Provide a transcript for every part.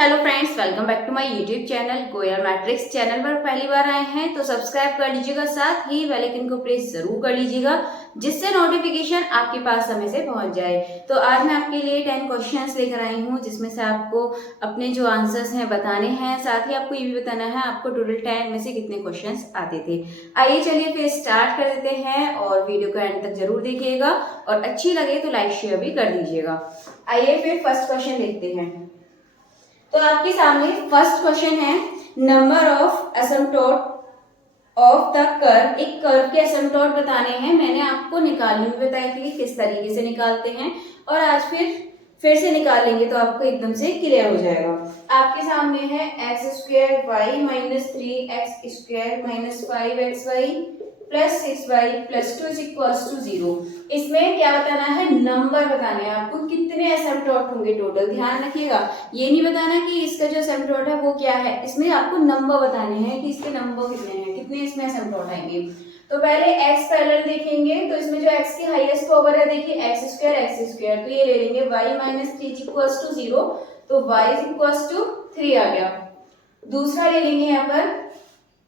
Hello friends, welcome back to my YouTube channel Goyal Matrix. Channel पर पहली बार आए हैं तो सब्सक्राइब कर लीजिएगा, साथ ही बेल आइकन को प्रेस जरूर कर लीजिएगा जिससे नोटिफिकेशन आपके पास समय से पहुंच जाए। तो आज मैं आपके लिए 10 क्वेश्चंस लेकर आई हूं जिसमें से आपको अपने जो आंसर्स हैं बताने हैं, साथ ही आपको ये भी बताना है आपको टोटल 10 में से कितने क्वेश्चंस आते थे। आइए चलिए फिर स्टार्ट कर देते हैं और वीडियो को एंड तक जरूर देखिएगा और अच्छी लगे तो लाइक शेयर भी कर दीजिएगा। आइए फिर फर्स्ट क्वेश्चन देखते हैं। तो आपके सामने फर्स्ट क्वेश्चन है, number of asymptote of the curve. एक कर्व के एसिम्पटोट बताने हैं। मैंने आपको निकालने में बताई थी कि किस तरीके से निकालते हैं और आज फिर से निकालेंगे तो आपको एकदम से क्लियर हो जाएगा। आपके सामने है x square y minus 3x square minus 5xy plus 6y plus 2 is equals to 0। इसमें क्या बताना है, नंबर बताने हैं आपको, कितने एसिम्पटोट होंगे टोटल। ध्यान रखिएगा, ये नहीं बताना कि इसका जो एसिम्पटोट है वो क्या है, इसमें आपको नंबर बताने हैं कि इसके नंबर कितने हैं, कितने इसमें एसिम्पटोट आएंगे। तो पहले x पैरेलल देखेंगे तो इसमें जो x की हाईएस्ट पावर है, देखिए x स्क्वायर, तो ये ले लेंगे y minus 3 is equals to 0, तो y इज इक्वल्स टू 3 आ गया। दूसरा ले लेंगे यहाँ पर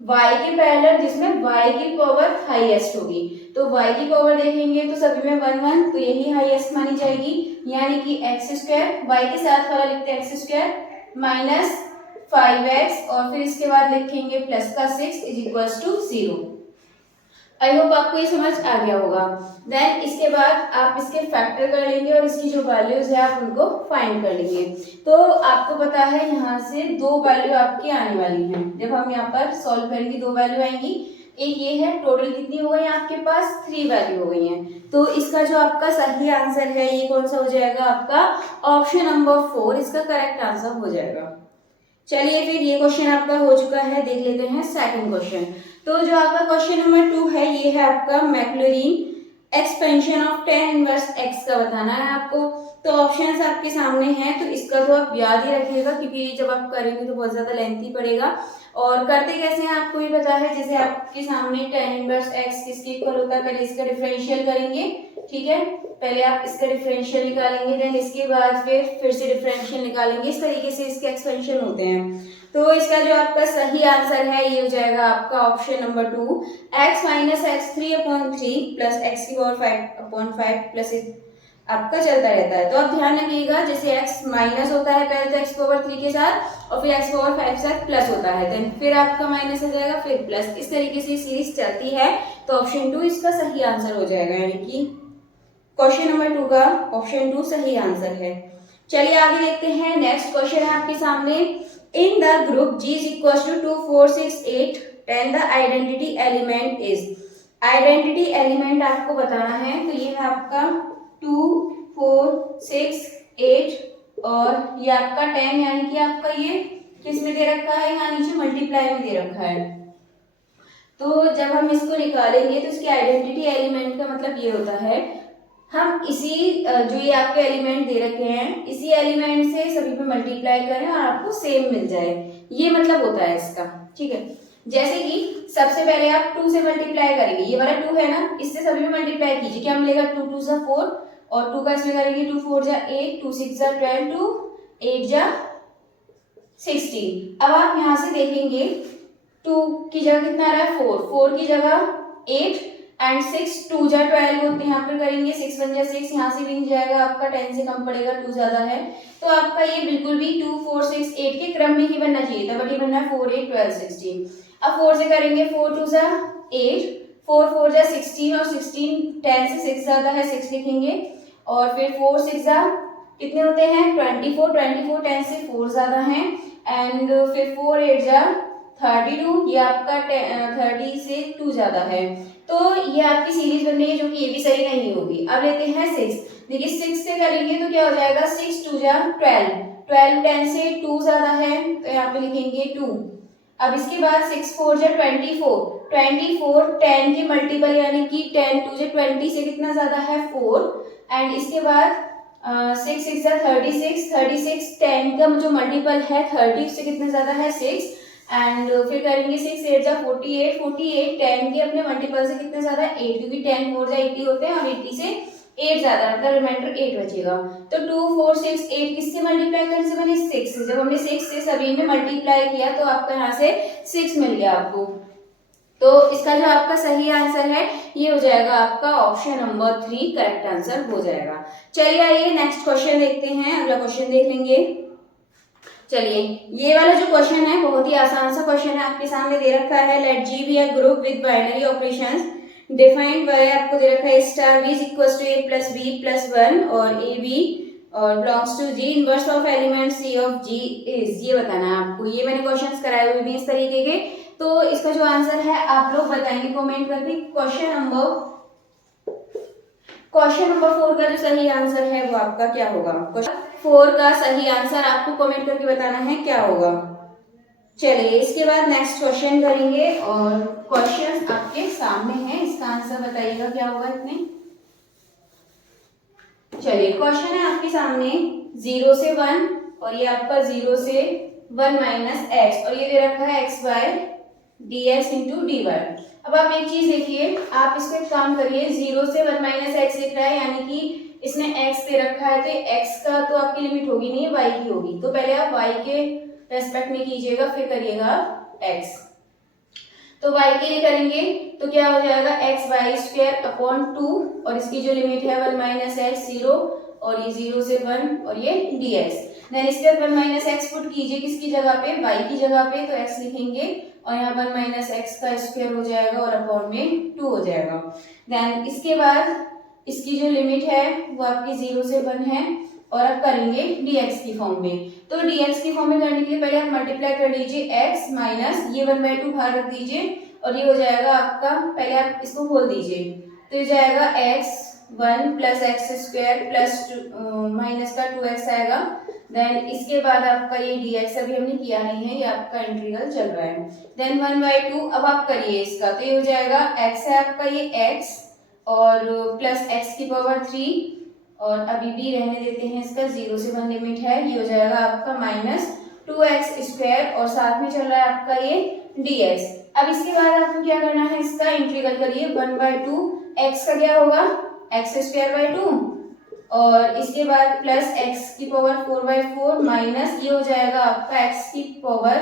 y के पैरेलल जिसमें y की पावर हाईएस्ट होगी, तो y की पावर देखेंगे तो सभी में 1 1, तो यही हाईएस्ट मानी जाएगी, यानी कि x स्क्वायर, y के साथ वाला लिखते हैं x स्क्वायर माइनस 5x और फिर इसके बाद लिखेंगे प्लस का 6 is equals to 0। I hope आपको ये समझ आ गया होगा। देन इसके बाद आप इसके फैक्टर कर लेंगे और इसकी जो वैल्यूज है आप उनको फाइंड कर लेंगे। तो आपको पता है यहाँ से दो वैल्यू आपकी आने वाली हैं। जब हम यहाँ पर सॉल्व करेंगे दो वैल्यू आएंगी, एक ये है, टोटल कितनी हो गई आपके पास 3 वैल्यू हो गई हैं। तो इसका जो आपका सही आंसर है ये कौन सा हो जाएगा, आपका ऑप्शन नंबर 4 इसका करेक्ट आंसर हो जाएगा। चलिए फिर ये क्वेश्चन आपका हो चुका है, देख लेते हैं सेकंड क्वेश्चन। तो जो आपका क्वेश्चन नंबर 2 है ये है आपका Maclaurin expansion of tan inverse x का बताना है आपको। तो ऑप्शंस आपके सामने हैं, तो इसका तो आप याद ही रखिएगा क्योंकि जब आप करेंगे तो बहुत ज्यादा लेंथी पड़ेगा। और करते कैसे हैं आपको भी पता है, जैसे आपके सामने tan इनवर्स x किसके इक्वल होता है, पहले इसका डिफरेंशियल करेंगे, ठीक है, पहले आप इसका डिफरेंशियल निकालेंगे, देन इसके बाद फिर से डिफरेंशियल निकालेंगे। इस तरीके से इसके एक्सपेंशन होते हैं। तो इसका जो आपका सही आंसर है ये हो जाएगा आपका option number 2, x minus x 3/3 plus x की पावर 5/5 प्लस आपका चलता रहता है। तो आप ध्यान रखिएगा, जैसे x माइनस होता है पहले तो x पावर 3 के साथ और फिर x पावर 5 के साथ प्लस होता है, देन फिर आपका माइनस हो जाएगा फिर प्लस, इस तरीके से सीरीज चलती है। तो ऑप्शन 2 इसका सही आंसर हो जाएगा, यानी कि क्वेश्चन नंबर 2 का ऑप्शन 2 सही आंसर है। चलिए आगे देखते हैं। नेक्स्ट क्वेश्चन है आपके सामने, in the group G is equals to 2 4 6 8 10 the identity element is। Identity element आपको बताना है, तो ये है आपका 2 4 6 8 और ये आपका 10, यानी कि आपका ये किस में दे रखा है, यहाँ नीचे मल्टीप्लाई में दे रखा है। तो जब हम इसको निकालेंगे तो इसकी आइडेंटिटी एलिमेंट का मतलब ये होता है, हम इसी जो ये आपके एलिमेंट दे रखे हैं इसी एलिमेंट से सभी पे मल्टीप्लाई करें और आपको सेम मिल जाए, ये मतलब होता है इसका, ठीक है। जैसे कि सबसे पहले आप 2 से मल्टीप्लाई करेंगे, ये वाला 2 है ना, इससे सभी पे मल्टीप्लाई कीजिए, क्या मिलेगा 2 2 जा 4 और 2 का इसमें करेंगे 2 4 जा 8 2 6 जा 12 2 8 जा 16। अब आप यहाँ से देखेंगे 2 की जगह कितना आ रहा है 4, 4 की जगह 8 एंड 6 2 जा 12 होते हैं, यहाँ पर करेंगे 6 1 जा 6, यहाँ से भी नहीं जाएगा आपका, 10 से कम पड़ेगा, 2 ज्यादा है। तो आपका ये बिल्कुल भी 2 4 6 8 के क्रम में ही बनना चाहिए था, बट ये बनना है 4 8 12 16। अब 4 से करेंगे 4 2 जा 8 4 4 जा 16 और 16 10 से 6 ज्यादा है, 6 लिखेंगे और फिर 4 6 जा कितने होते हैं 24 24 10 से 4 ज्यादा है एंड फिर 4 8 जा 32, ये आपका 30 से 2 ज्यादा है। तो ये आपकी सीरीज बन रही है जो कि ये भी सही नहीं होगी। अब लेते हैं 6, देखिए 6 से करेंगे तो क्या हो जाएगा 6 2 जा 12 12 10 से 2 ज्यादा है, तो यहाँ पे लिखेंगे 2। अब इसके बाद 6 4 जा 24 24 10 के मल्टीपल, यानी कि 10 2 जा 20 से कितना ज्यादा है 4 एंड इसके बाद 6 6 जा 36 36 10 का जो मल्टीपल है 30 से कितना ज्यादा है 6 एंड फिर करेंगे 6 8 जा 48 48 10 के अपने मल्टीपल से कितने ज्यादा 8, क्योंकि 10 4 जा 80 होते हैं और 80 से 8 ज्यादा मतलब रिमाइंडर 8 बचेगा। तो 2 4 6 8 किससे मल्टीप्लाई करने से बने 6 से। जब हमने 6 से सभी में मल्टीप्लाई किया तो आपका यहाँ से 6 मिल गया आपको। तो इसका जो आपका सही आंसर है ये हो जाएगा आपका ऑप्शन नंबर 3 करेक्ट आंसर हो जाएगा। चलिए आइए नेक्स्ट क्वेश्चन देखते हैं, अगला क्वेश्चन देख लेंगे। चलिए ये वाला जो क्वेश्चन है बहुत ही आसान सा क्वेश्चन है, आपके सामने दे रखा है let G be a group with binary operations defined by, आपको दे रखा है star b is equal to a plus b plus 1 और ए बी और belongs to G, inverse of element c of G is, ये बताना है आपको। ये मैंने क्वेश्चंस कराए हुए भी इस तरीके के, तो इसका जो आंसर है आप लोग बताएंगे कमेंट करके। क्वेश्चन नंबर 4 का जो सही आंसर है वो आपका क्या होगा। क्वेश्चन 4 का सही आंसर आपको कमेंट करके बताना है क्या होगा। चलिए इसके बाद नेक्स्ट क्वेश्चन करेंगे और क्वेश्चंस आपके सामने हैं, इसका आंसर बताइएगा क्या होगा इसमें। चलिए क्वेश्चन है आपके सामने 0 से 1 और ये आपका 0 से 1 माइनस एक्स और ये दे रखा है x by d x into d y. अब आप एक चीज देखिए, आप इसको एक काम करिए, 0 से 1 माइनस एक्स लिख रहा है यानी कि इसने x दे रखा है, तो x का तो आपकी लिमिट होगी नहीं, y की होगी। तो पहले आप y के रेस्पेक्ट में कीजिएगा फिर करिएगा x। तो y के लिए करेंगे तो क्या हो जाएगा एक्स वाई स्क्वायर अपॉन 2 और इसकी जो लिमिट है 1 माइनस एक्स 0 और ये 0 से 1 और ये dx। देन इसके बाद 1 माइनस एक्स पुट कीजिए किसकी जगह पे, y की जगह पे, तो x लिखेंगे और यहाँ 1 माइनस एक्स का स्क्वायर हो जाएगा और अपॉन में 2 हो जाएगा। देन इसके बाद इसकी जो लिमिट है वो आपकी 0 से 1 है और अब करेंगे dx की फॉर्म में। तो dx की फॉर्म में करने के लिए पहले आप मल्टीप्लाई कर लीजिए x माइनस ये 1/2 बाहर रख दीजिए और ये हो जाएगा आपका, पहले आप इसको खोल दीजिए तो ये जाएगा x 1 plus x square plus minus का 2x आएगा। देन इसके बाद आपका ये dx अभी हमने किया नहीं है, ये आपका इंटीग्रल चल रहा है। देन 1/2 अब आप करिए इसका, तो ये हो जाएगा x है आपका ये x और प्लस x की पावर 3 और अभी भी रहने देते हैं इसका 0 से 1 लिमिट है, ये हो जाएगा आपका माइनस 2x स्क्वायर और साथ में चल रहा है आपका ये dx। अब इसके बाद आपको क्या करना है, इसका इंटीग्रल करिए 1/2 x का क्या होगा x स्क्वायर बाय 2 और इसके बाद प्लस x की पावर 4/4 माइनस ये हो जाएगा आपका x की पावर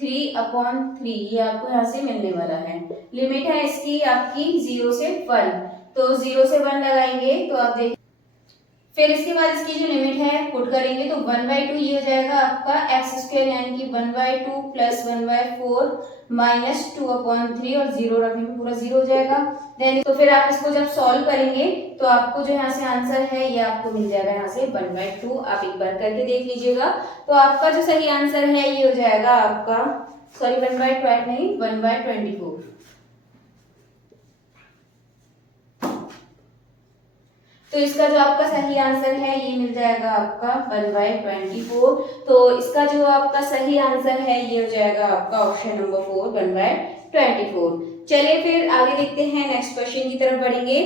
3/3, ये आपको यहाँ से मिलने वाला है। लिमिट है इसकी आपकी 0 से 1, तो 0 से 1 लगाएंगे तो आप देखिए, फिर इसके बाद इसकी जो लिमिट है पुट करेंगे तो 1/2 ये हो जाएगा आपका एक्स स्क्वायर यानी कि 1/2 प्लस 1/4 माइनस 2/3 और 0 रखने पे पूरा 0 हो जाएगा। देन तो फिर आप इसको जब सॉल्व करेंगे तो आपको जो यहाँ से आंसर है ये आपको मिल जाएगा यहाँ से 1/2। आप एक बार करके देख लीजिएगा तो आपका जो सही आंसर है ये हो जाएगा आपका, सॉरी 1/12 नहीं 1/24। तो इसका जो आपका सही आंसर है ये मिल जाएगा आपका 1/24। तो इसका जो आपका सही आंसर है ये हो जाएगा आपका ऑप्शन नंबर 4 1/24। चलिए फिर आगे देखते हैं, नेक्स्ट क्वेश्चन की तरफ बढ़ेंगे।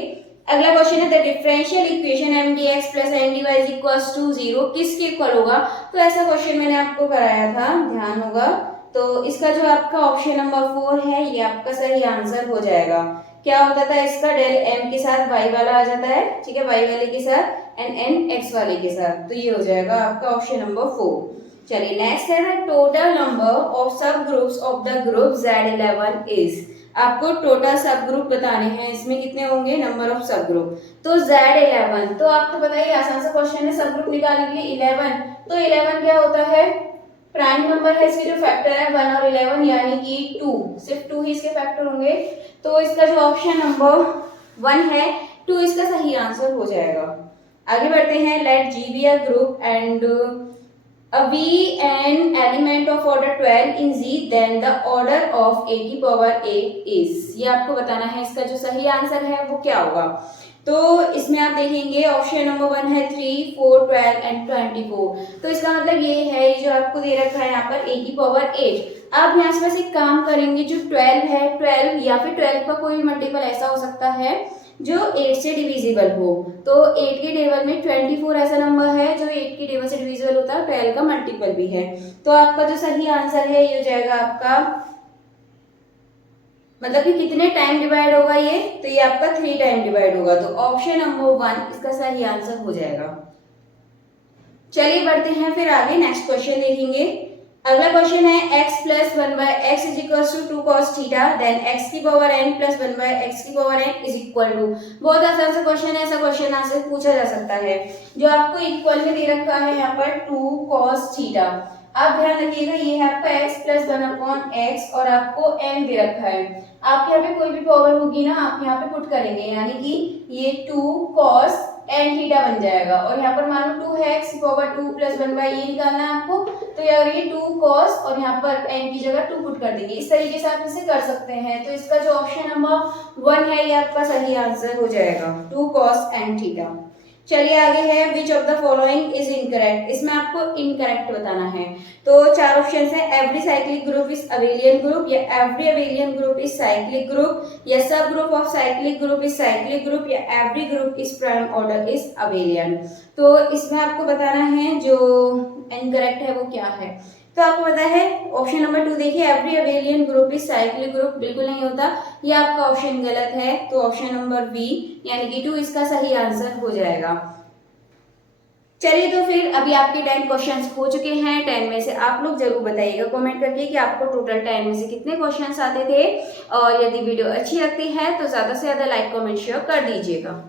अगला क्वेश्चन है the differential equation mdx plus ndy is equals to 0 किसके इक्वल होगा। तो ऐसा क्वेश्चन मैंने आपको कराया था, ध्यान होगा। तो इसका जो आपका ऑप्शन नंबर 4 है ये आपका सही आंसर हो जाएगा। क्या होता था इसका, डेल m के साथ y वाला आ जाता है, ठीक है, y वाले के साथ एंड n x वाले के साथ, तो ये हो जाएगा आपका ऑप्शन नंबर 4। चलिए नेक्स्ट है द टोटल नंबर ऑफ सब groups of the group Z11 is. आपको टोटल सब ग्रुप बताने हैं, इसमें कितने होंगे नंबर ऑफ सब ग्रुप। तो Z11 तो आपको पता है आसान सा क्वेश्चन है, सब ग्रुप निकालने के लिए 11। तो 11 क्या होता है, प्राइम नंबर है, इसके जो फैक्टर है 1 और 11 यानी कि 2, सिर्फ 2 ही इसके फैक्टर होंगे। तो इसका जो ऑप्शन नंबर 1 है 2 इसका सही आंसर हो जाएगा। आगे बढ़ते हैं, let G be a group and V an element of order 12 in Z, then the order of a की पावर 8 is। ये आपको बताना है इसका जो सही आंसर है वो क्या होगा। तो इसमें आप देखेंगे ऑप्शन नंबर 1 है 3 4 12 एंड 24। तो इसका मतलब ये है, ये जो आपको दे रखा है यहाँ पर a की पावर 8। आप यहाँ से बस एक काम करेंगे, जो 12 है 12 या फिर 12 का कोई मल्टीपल ऐसा हो सकता है जो 8 से डिविजिबल हो। तो 8 के टेबल में 24 ऐसा नंबर है जो 8 के टेबल से डिविजिबल होता है, 12 का मल्टीपल भी है। तो आपका जो सही आंसर है ये हो जाएगा आपका मतलब कि कितने टाइम डिवाइड होगा ये, तो ये आपका 3 टाइम डिवाइड होगा, तो ऑप्शन नंबर 1 इसका सही आंसर हो जाएगा। चलिए बढ़ते हैं फिर आगे, नेक्स्ट क्वेश्चन देखेंगे। अगला क्वेश्चन है x plus 1/x is equal to 2 cos theta, then x की पावर n प्लस 1/x की power n is equal to. बहुत आसान सा क्वेश्चन है, ऐसा क्वेश्चन आपसे पूछा जा सकता है। जो आपको इक्वल में दे रखा है यहाँ पर 2 cos थीटा, आप ध्यान रखिएगा ये है आपका x प्लस 1/x और आपको n दे रखा है। आप यहाँ पे कोई भी पावर होगी ना, आप यहाँ पे पुट करेंगे, यानी कि ये 2 cos n थीटा बन जाएगा, और यहाँ पर मान लो 2 है, x की पावर 2 प्लस 1 ये निकालना है आपको, तो यार ये 2 cos और यहाँ पर n की जगह 2 पुट कर देंगे। इस तरीके से आप इसे कर सकते हैं। तो इसका जो ऑप्शन नंबर 1 है ये आपका सही आंसर हो जाएगा, 2 cos n थीटा। चलिए आगे है, which of the following is incorrect, इसमें आपको इनकरेक्ट बताना है। तो चार ऑप्शंस है, every cyclic group is abelian group, या every abelian group is cyclic group, या subgroup of cyclic group is cyclic group, या every group is prime order is abelian. तो इसमें आपको बताना है जो इनकरेक्ट है वो क्या है। तो आपको पता है ऑप्शन नंबर 2 देखिए, every abelian group is cyclic group, बिल्कुल नहीं होता, ये आपका ऑप्शन गलत है। तो ऑप्शन नंबर बी यानी कि 2 इसका सही आंसर हो जाएगा। चलिए तो फिर अभी आपके 10 क्वेश्चंस हो चुके हैं। 10 में से आप लोग जरूर बताइएगा कमेंट करके कि आपको टोटल 10 में से कितने क्वेश्चंस आते थे, और यदि वीडियो अच्छी लगती है तो ज्यादा से ज्यादा लाइक कमेंट शेयर कर दीजिएगा।